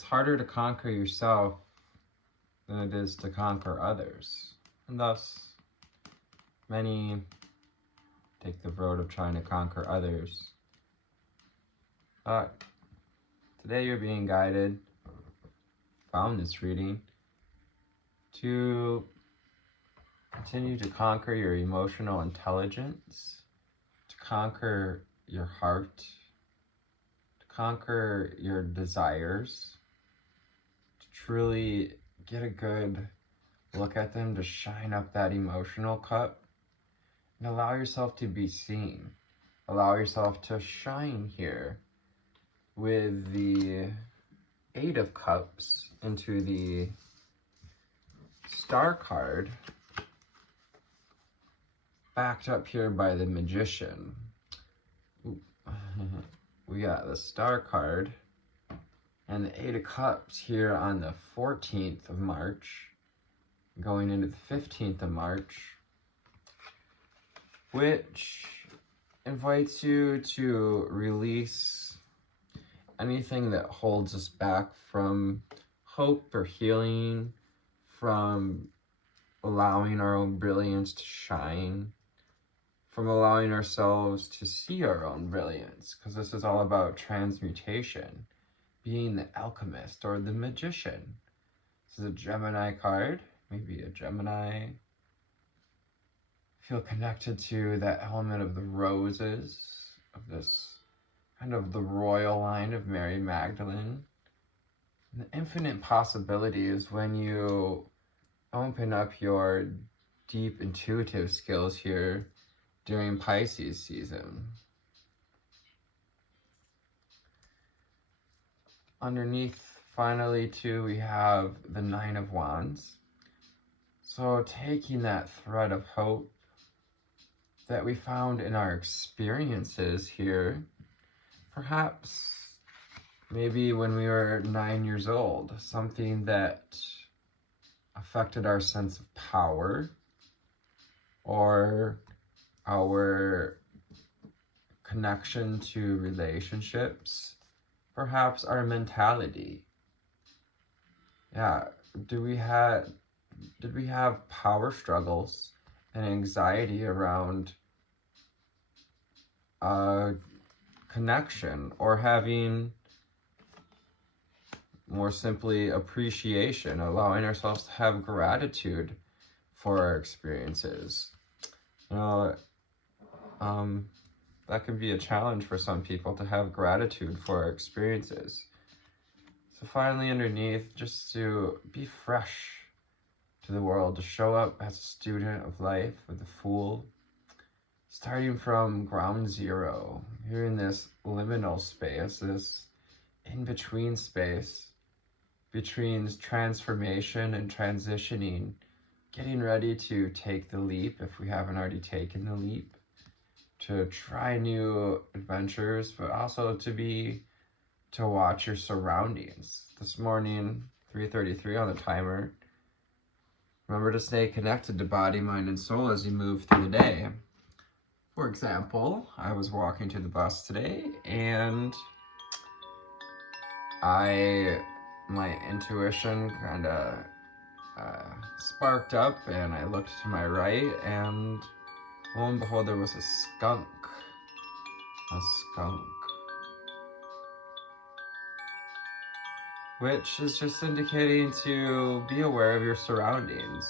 it's harder to conquer yourself than it is to conquer others. And thus, many take the road of trying to conquer others. But today you're being guided, found this reading, to continue to conquer your emotional intelligence, to conquer your heart, to conquer your desires, to truly get a good look at them, to shine up that emotional cup, and allow yourself to be seen. Allow yourself to shine here with the Eight of Cups into the Star card, backed up here by the Magician. We got the Star card and the Eight of Cups here on the 14th of March, going into the 15th of March, which invites you to release anything that holds us back from hope or healing, from allowing our own brilliance to shine, from allowing ourselves to see our own brilliance, because this is all about transmutation, being the alchemist or the magician. This is a Gemini card, maybe a Gemini. Feel connected to that element of the roses, of this kind of the royal line of Mary Magdalene. And the infinite possibilities when you open up your deep intuitive skills here during Pisces season. Underneath, finally, too, we have the Nine of Wands. So taking that thread of hope that we found in our experiences here, perhaps maybe when we were 9 years old, something that affected our sense of power or our connection to relationships, perhaps our mentality. Yeah, did we have power struggles and anxiety around connection, or having more simply appreciation, allowing ourselves to have gratitude for our experiences? You know, that can be a challenge for some people, to have gratitude for our experiences. So finally, underneath, just to be fresh to the world, to show up as a student of life with the Fool, starting from ground zero, here in this liminal space, this in-between space, between transformation and transitioning, getting ready to take the leap if we haven't already taken the leap, to try new adventures, but also to watch your surroundings. This morning, 3:33 on the timer. Remember to stay connected to body, mind, and soul as you move through the day. For example, I was walking to the bus today, and my intuition kind of sparked up, and I looked to my right, and lo and behold, there was a skunk. Which is just indicating to be aware of your surroundings,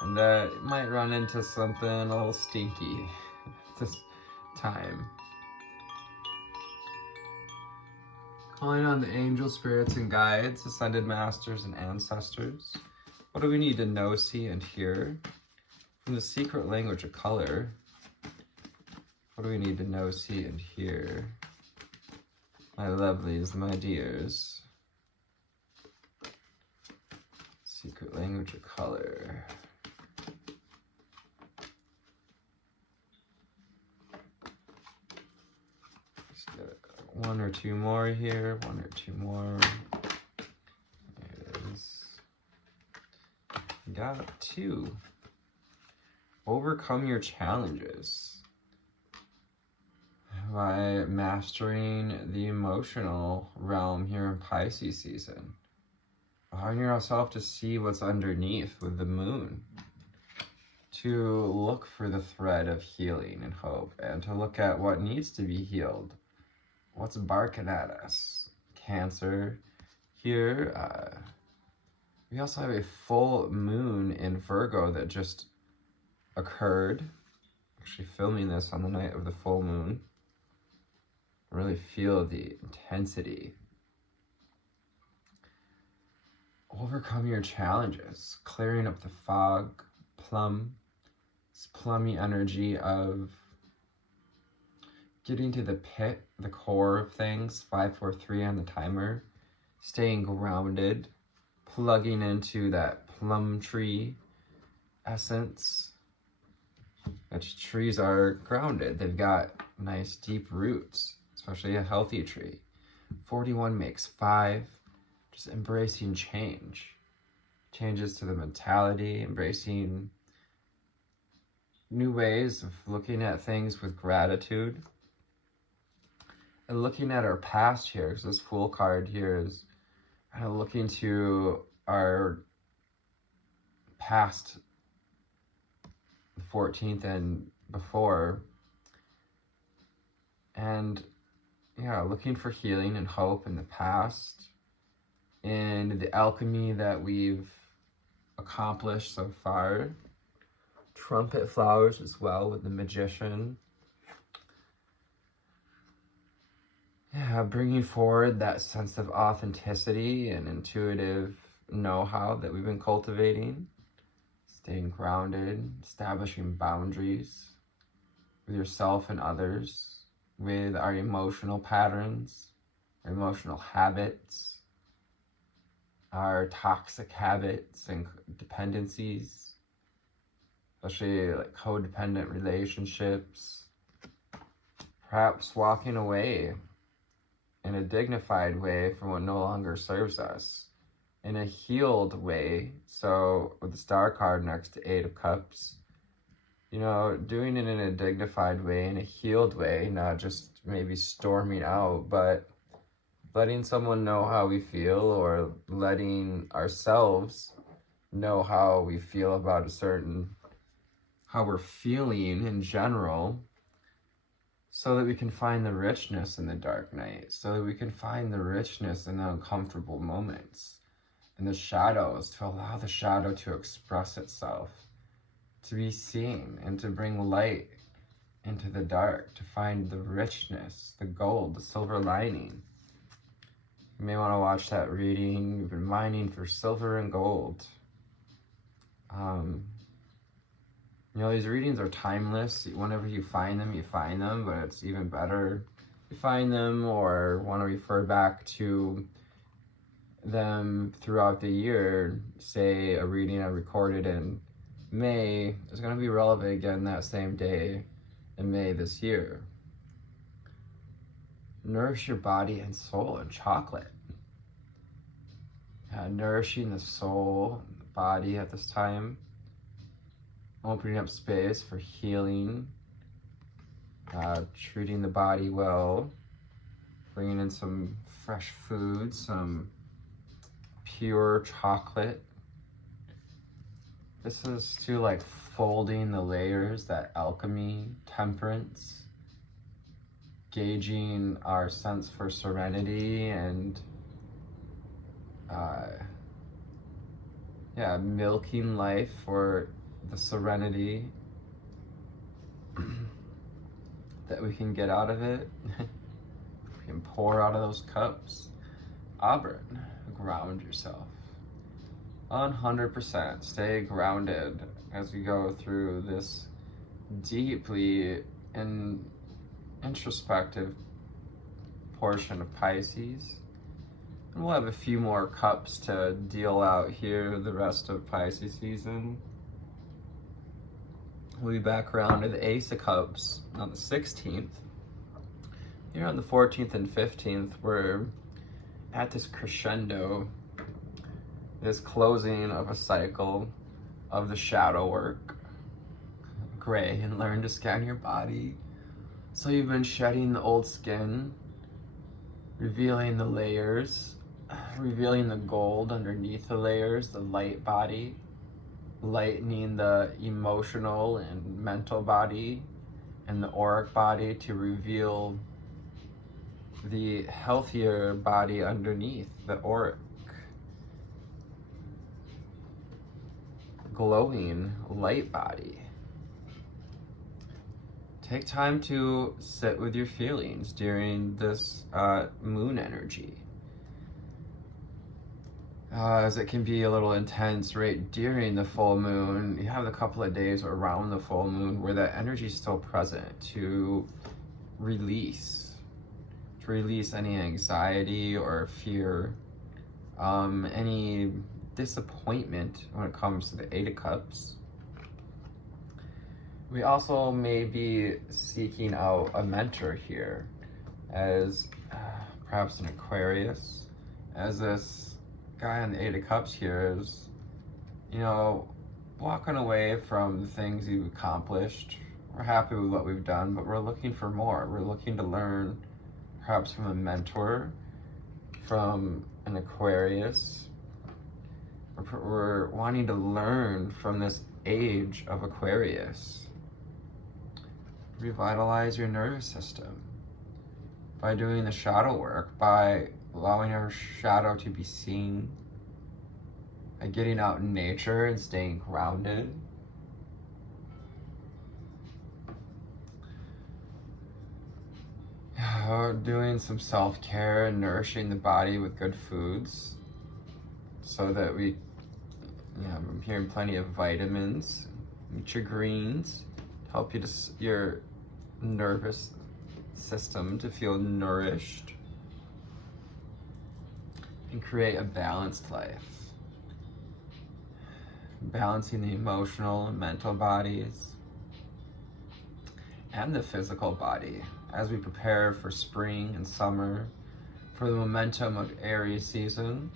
and that you might run into something a little stinky this time. Calling on the angel spirits and guides, ascended masters and ancestors. What do we need to know, see, and hear? From the secret language of color, what do we need to know, see, and hear? My lovelies, my dears. Secret language of color. Just get one or two more here, one or two more. There it is. Got two. Overcome your challenges. by mastering the emotional realm here in Pisces season. Allowing yourself to see what's underneath with the moon. To look for the thread of healing and hope, and to look at what needs to be healed. What's barking at us? Cancer. Here, we also have a full moon in Virgo that just occurred. Actually filming this on the night of the full moon. Really feel the intensity. Overcome your challenges, clearing up the fog, this plummy energy of getting to the pit, the core of things, 543 on the timer, staying grounded, plugging into that plum tree essence. Which trees are grounded. They've got nice deep roots, especially a healthy tree. 41 makes 5. Just embracing change. Changes to the mentality, embracing new ways of looking at things with gratitude. And looking at our past here, because this Fool card here is kind of looking to our past, the 14th and before. And yeah, looking for healing and hope in the past. And the alchemy that we've accomplished so far. Trumpet flowers as well with the Magician. Yeah, bringing forward that sense of authenticity and intuitive know-how that we've been cultivating. Staying grounded, establishing boundaries with yourself and others, with our emotional patterns, our emotional habits, our toxic habits and dependencies, especially like codependent relationships. Perhaps walking away in a dignified way from what no longer serves us, in a healed way. So with the Star card next to 8 of Cups, you know, doing it in a dignified way, in a healed way, not just maybe storming out, but letting someone know how we feel, or letting ourselves know how we feel about how we're feeling in general, so that we can find the richness in the dark night, so that we can find the richness in the uncomfortable moments, in the shadows, to allow the shadow to express itself, to be seen, and to bring light into the dark, to find the richness, the gold, the silver lining. You may want to watch that reading. We've been mining for silver and gold. You know, these readings are timeless. Whenever you find them, but it's even better if you find them or want to refer back to them throughout the year. Say a reading I recorded in May is going to be relevant again that same day in May this year. Nourish your body and soul in chocolate. Nourishing the soul, the body at this time. Opening up space for healing. Treating the body well. Bringing in some fresh food, some pure chocolate. This is to like folding the layers, that alchemy, temperance. Gauging our sense for serenity and milking life for the serenity that we can get out of it. We can pour out of those cups. Auburn, ground yourself. 100% stay grounded as we go through this deeply introspective portion of Pisces. And we'll have a few more cups to deal out here the rest of Pisces season. We'll be back around to the Ace of Cups on the 16th. Here on the 14th and 15th, we're at this crescendo, this closing of a cycle of the shadow work. Gray, and learn to scan your body. So you've been shedding the old skin, revealing the layers, revealing the gold underneath the layers, the light body, lightening the emotional and mental body and the auric body to reveal the healthier body underneath, the auric, glowing light body. Take time to sit with your feelings during this moon energy, as it can be a little intense right during the full moon. You have a couple of days around the full moon where that energy is still present to release any anxiety or fear, any disappointment when it comes to the Eight of Cups. We also may be seeking out a mentor here, as perhaps an Aquarius, as this guy on the Eight of Cups here is, walking away from the things you've accomplished. We're happy with what we've done, but we're looking for more. We're looking to learn perhaps from a mentor, from an Aquarius. We're wanting to learn from this age of Aquarius. Revitalize your nervous system by doing the shadow work, by allowing our shadow to be seen, by getting out in nature and staying grounded. Doing some self-care and nourishing the body with good foods so that I'm hearing plenty of vitamins, eat your greens, help your nervous system to feel nourished and create a balanced life. Balancing the emotional and mental bodies and the physical body as we prepare for spring and summer, for the momentum of Aries season.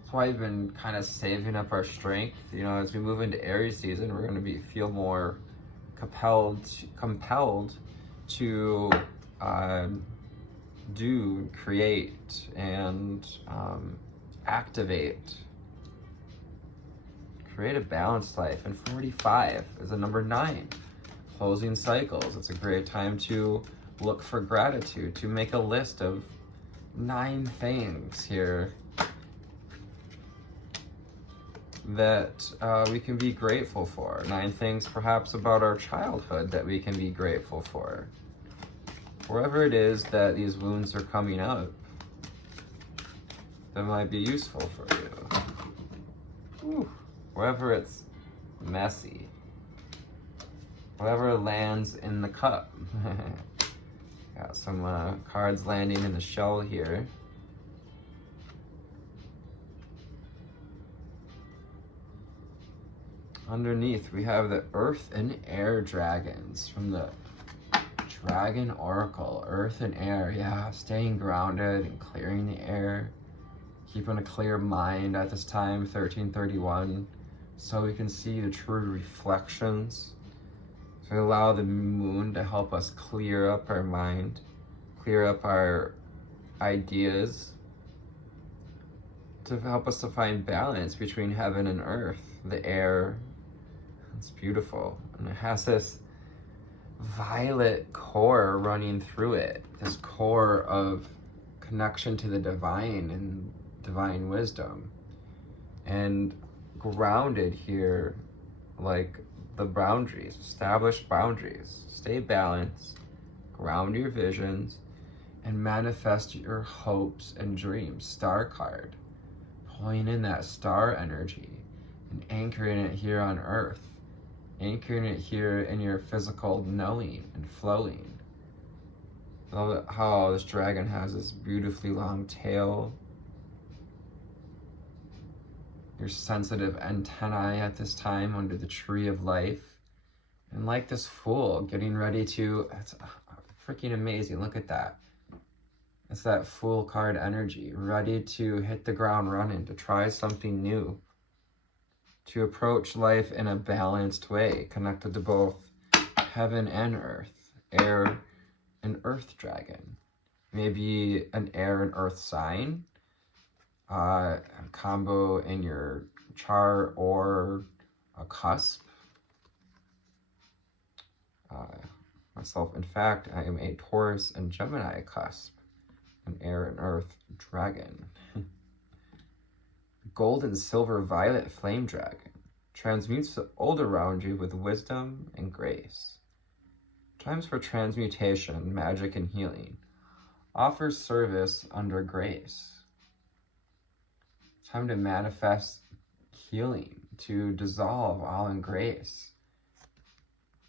That's why I've been kind of saving up our strength. As we move into Aries season, we're going to feel more compelled to create, and activate. Create a balanced life. And 45 is the number 9. Closing cycles. It's a great time to look for gratitude, to make a list of 9 things here that we can be grateful for. 9 things perhaps about our childhood that we can be grateful for. Wherever it is that these wounds are coming up, that might be useful for you. Whew. Wherever it's messy. Whatever lands in the cup. Got some cards landing in the shell here. Underneath, we have the Earth and Air dragons from the Dragon Oracle. Earth and air, yeah, staying grounded and clearing the air. Keeping a clear mind at this time, 1331, so we can see the true reflections. So we allow the moon to help us clear up our mind, clear up our ideas, to help us to find balance between heaven and earth, the air. It's beautiful. And it has this violet core running through it, this core of connection to the divine and divine wisdom, and grounded here, like the boundaries, established boundaries. Stay balanced, ground your visions, and manifest your hopes and dreams. Star card, pulling in that star energy and anchoring it here on earth, anchoring it here in your physical knowing and flowing. Love how this dragon has this beautifully long tail. Your sensitive antennae at this time under the tree of life. And like this Fool, getting ready to, it's freaking amazing, look at that. It's that Fool card energy, ready to hit the ground running, to try something new, to approach life in a balanced way, connected to both heaven and earth, air an earth dragon. Maybe an air and earth sign, a combo in your chart, or a cusp. Myself, in fact, I am a Taurus and Gemini cusp, an air and earth dragon. Gold and silver violet flame dragon transmutes the old around you with wisdom and grace. Times for transmutation, magic, and healing. Offers service under grace. Time to manifest healing, to dissolve all in grace.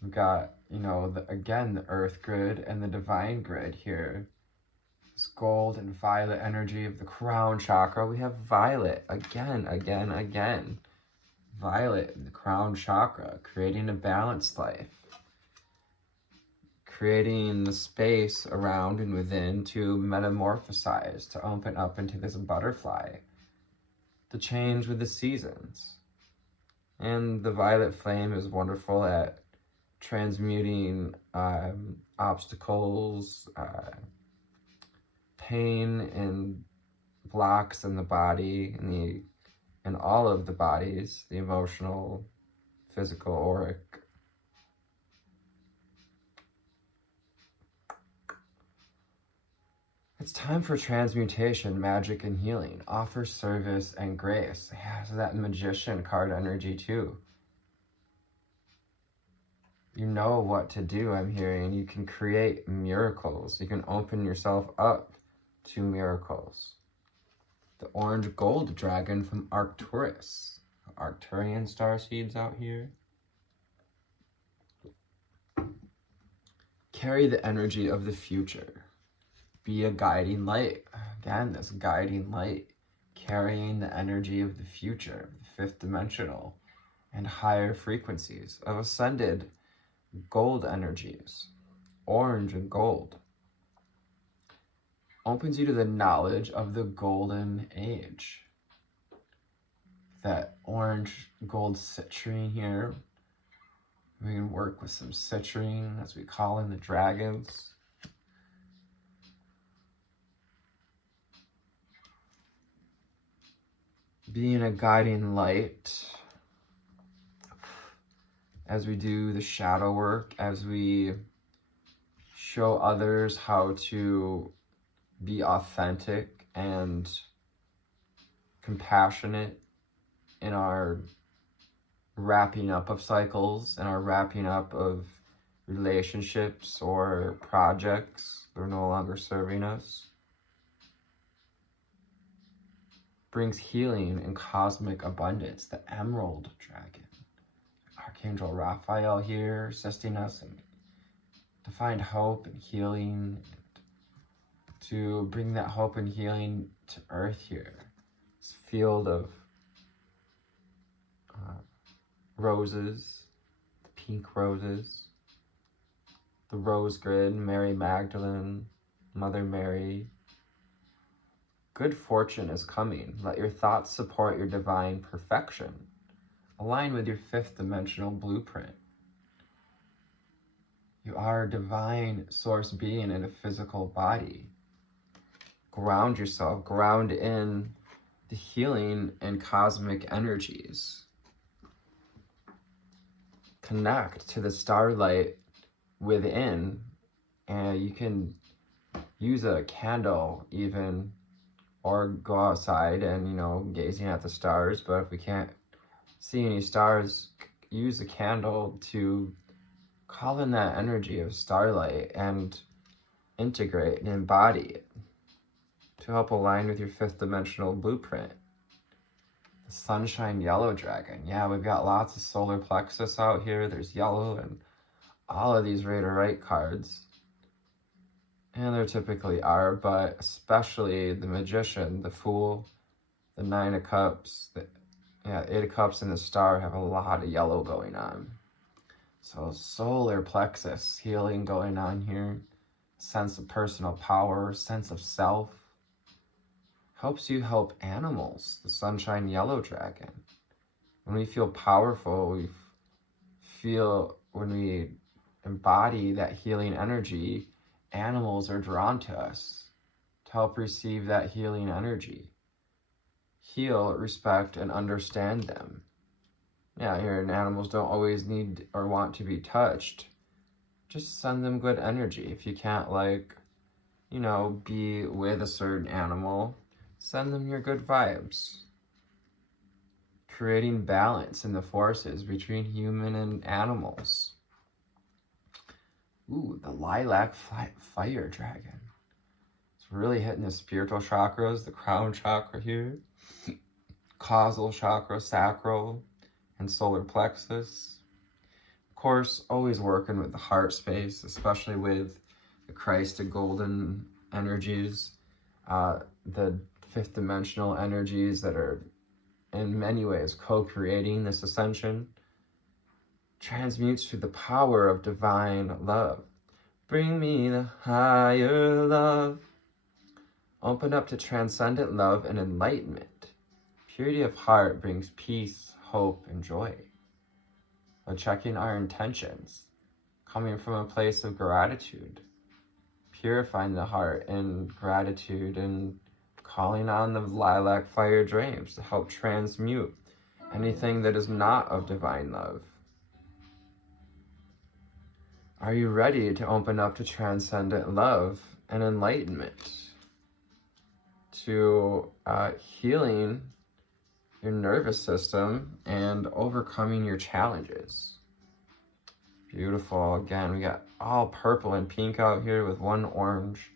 We've got, again, the earth grid and the divine grid here. This gold and violet energy of the crown chakra. We have violet again. Violet in the crown chakra, creating a balanced life. Creating the space around and within to metamorphosize, to open up into this butterfly, to change with the seasons. And the violet flame is wonderful at transmuting obstacles, pain and blocks in the body, in all of the bodies, the emotional, physical, auric. It's time for transmutation, magic, and healing. Offer service and grace. Yeah, so that magician card energy too. You know what to do, I'm hearing. You can create miracles. You can open yourself up to miracles. The orange gold dragon from Arcturus. Arcturian starseeds out here. Carry the energy of the future. Be a guiding light. Again, this guiding light, carrying the energy of the future, the fifth dimensional, and higher frequencies of ascended gold energies, orange and gold. Opens you to the knowledge of the golden age. That orange gold citrine here. We can work with some citrine, as we call in the dragons. Being a guiding light as we do the shadow work, as we show others how to be authentic and compassionate in our wrapping up of cycles and our wrapping up of relationships or projects that are no longer serving us. Brings healing and cosmic abundance. The emerald dragon. Archangel Raphael here assisting us to find hope and healing, to bring that hope and healing to earth here. This field of roses, the pink roses, the rose grid, Mary Magdalene, Mother Mary. Good fortune is coming. Let your thoughts support your divine perfection. Align with your fifth dimensional blueprint. You are a divine source being in a physical body. Ground yourself, ground in the healing and cosmic energies. Connect to the starlight within, and you can use a candle even, or go outside and, gazing at the stars. But if we can't see any stars, use a candle to call in that energy of starlight and integrate and embody it to help align with your fifth dimensional blueprint. The sunshine yellow dragon. Yeah, we've got lots of solar plexus out here. There's yellow and all of these Raider cards. And there typically are, but especially the magician, the fool, the nine of cups, eight of cups and the star have a lot of yellow going on. So solar plexus healing going on here. Sense of personal power, sense of self. Helps you help animals, the sunshine yellow dragon. When we feel powerful, when we embody that healing energy, animals are drawn to us to help receive that healing energy. Heal, respect, and understand them. Yeah, your animals don't always need or want to be touched. Just send them good energy. If you can't, like, you know, be with a certain animal, send them your good vibes. Creating balance in the forces between human and animals. Ooh, the lilac fire dragon. It's really hitting the spiritual chakras, the crown chakra here, causal chakra, sacral, and solar plexus. Of course, always working with the heart space, especially with the Christ and golden energies, the fifth dimensional energies that are in many ways co-creating this ascension. Transmutes through the power of divine love. Bring me the higher love. Open up to transcendent love and enlightenment. Purity of heart brings peace, hope, and joy. By checking our intentions, coming from a place of gratitude, purifying the heart in gratitude, and calling on the lilac fire drapes to help transmute anything that is not of divine love. Are you ready to open up to transcendent love and enlightenment? To healing your nervous system and overcoming your challenges. Beautiful. Again, we got all purple and pink out here with one orange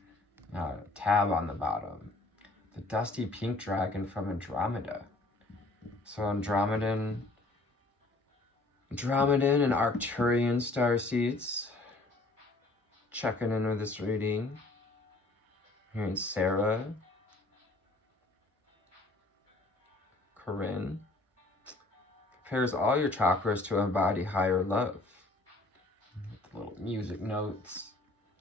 tab on the bottom. The dusty pink dragon from Andromeda. So Andromedan and Arcturian star seeds. Checking in with this reading. Hearing Sarah, Corinne. Prepares all your chakras to embody higher love. Little music notes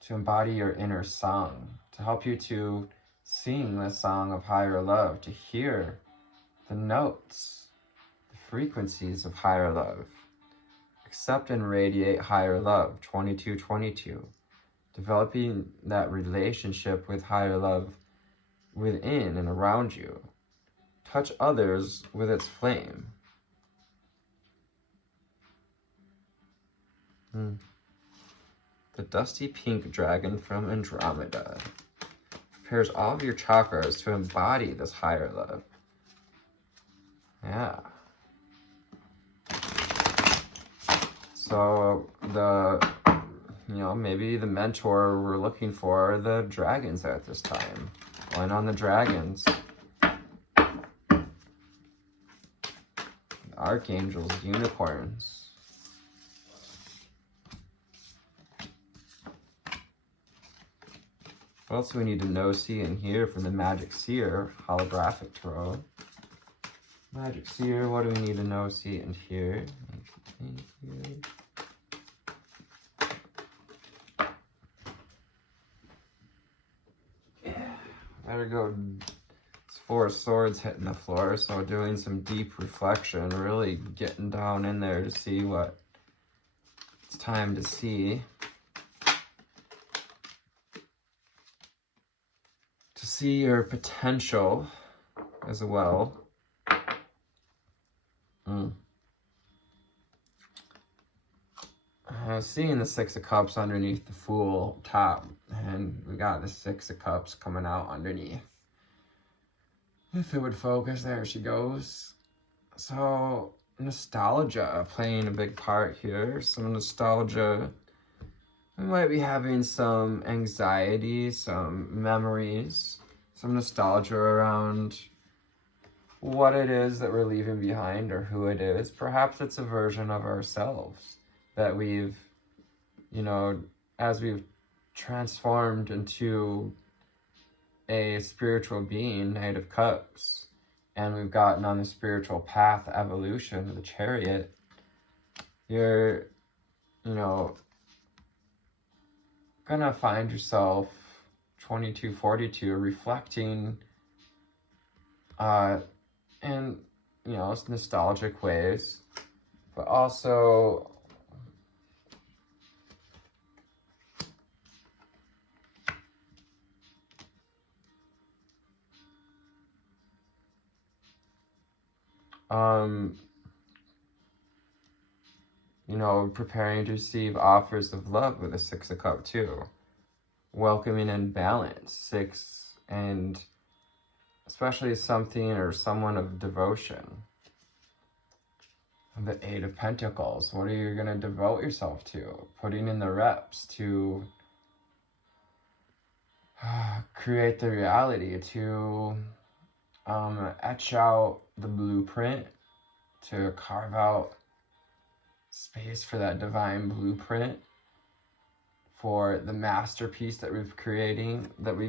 to embody your inner song, to help you to sing the song of higher love, to hear the notes, the frequencies of higher love. Accept and radiate higher love, 2222. Developing that relationship with higher love within and around you. Touch others with its flame. The dusty pink dragon from Andromeda prepares all of your chakras to embody this higher love. Yeah. So maybe the mentor we're looking for are the dragons at this time. Going on the dragons. The archangels, unicorns. What else do we need to know, see, and hear from the Magic Seer holographic tarot? Magic Seer, what do we need to know, see, and hear? Better go. It's Four of Swords hitting the floor, so doing some deep reflection, really getting down in there to see what it's time to see. To see your potential as well. Seeing the Six of Cups underneath the Fool top, and we got the Six of Cups coming out underneath. If it would focus, there she goes. So, nostalgia playing a big part here. Some nostalgia. We might be having some anxiety, some memories, some nostalgia around what it is that we're leaving behind or who it is. Perhaps it's a version of ourselves that we've, as we've transformed into a spiritual being, Knight of Cups, and we've gotten on the spiritual path evolution of the Chariot, you're, gonna find yourself 2242 reflecting in nostalgic ways, but also You know, preparing to receive offers of love with the Six of Cups too. Welcoming and balance, 6, and especially something or someone of devotion. The 8 of Pentacles, what are you going to devote yourself to? Putting in the reps to create the reality, to etch out the blueprint, to carve out space for that divine blueprint, for the masterpiece that we've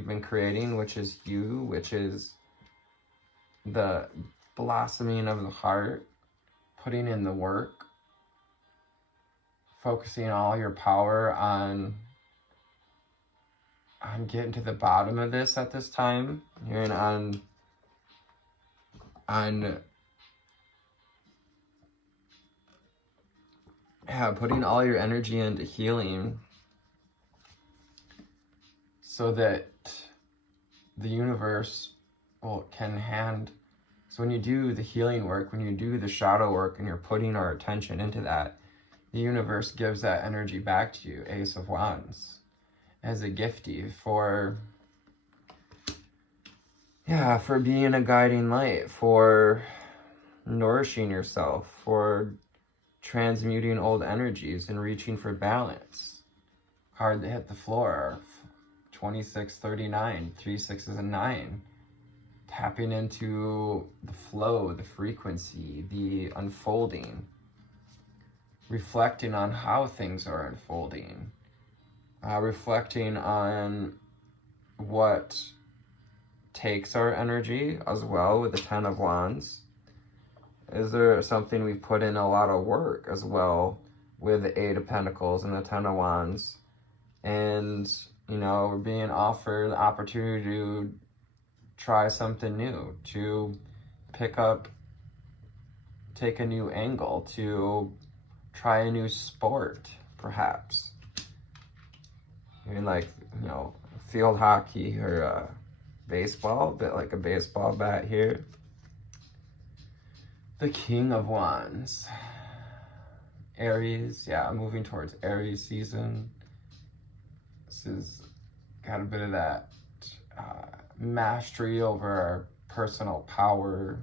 been creating, which is you, which is the blossoming of the heart, putting in the work, focusing all your power on getting to the bottom of this at this time. You're on putting all your energy into healing so that the universe can hand. So when you do the healing work, when you do the shadow work and you're putting our attention into that, the universe gives that energy back to you, Ace of Wands, as a gifty for being a guiding light, for nourishing yourself, for transmuting old energies and reaching for balance. Hard to hit the floor. 26, 39, 3 6s and 9. Tapping into the flow, the frequency, the unfolding. Reflecting on how things are unfolding. Reflecting on what takes our energy as well with the 10 of Wands. Is there something we've put in a lot of work as well with the 8 of Pentacles and the 10 of Wands? And, you know, we're being offered the opportunity to try something new, to take a new angle, to try a new sport, perhaps. I mean, like, you know, field hockey or baseball, a bit like a baseball bat here. The King of Wands. Aries, moving towards Aries season. This has got a bit of that mastery over our personal power.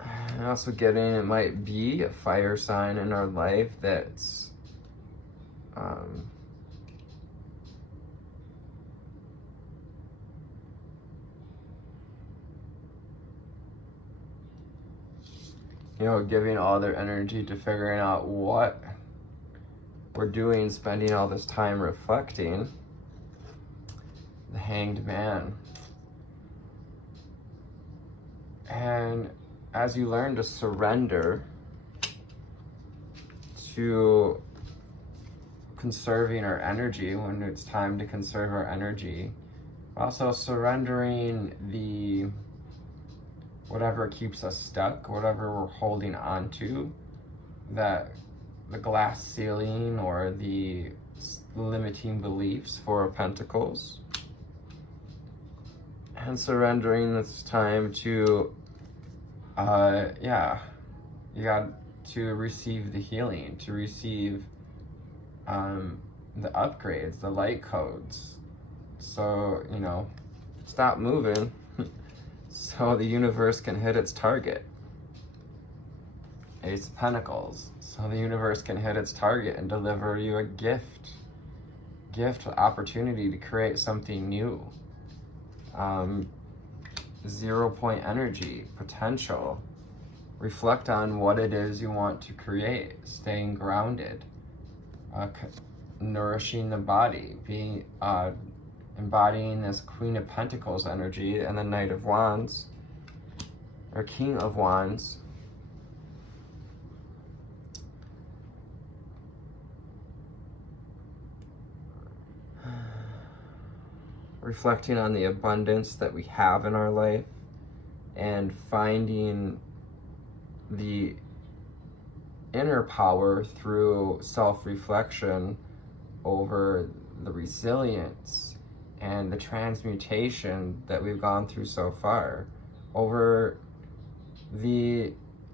And also getting, it might be a fire sign in our life that's you know, giving all their energy to figuring out what we're doing, spending all this time reflecting. The Hanged Man. And as you learn to surrender to conserving our energy, when it's time to conserve our energy, also surrendering the whatever keeps us stuck, whatever we're holding on to, that the glass ceiling or the limiting beliefs, 4 of Pentacles. And surrendering this time to, you got to receive the healing, to receive the upgrades, the light codes. So, you know, stop moving so the universe can hit its target. Ace of Pentacles, so the universe can hit its target and deliver you a gift, opportunity to create something new. 0 point energy, potential. Reflect on what it is you want to create, staying grounded, nourishing the body, being embodying this Queen of Pentacles energy and the Knight of Wands, or King of Wands. Reflecting on the abundance that we have in our life and finding the inner power through self-reflection over the resilience and the transmutation that we've gone through so far, over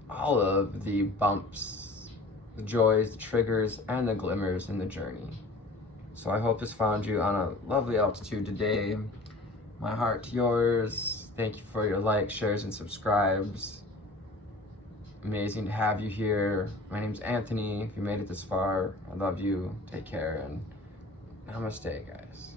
all of the bumps, the joys, the triggers, and the glimmers in the journey. So I hope this found you on a lovely altitude today. My heart to yours. Thank you for your likes, shares, and subscribes. Amazing to have you here. My name's Anthony. If you made it this far, I love you. Take care, and namaste, guys.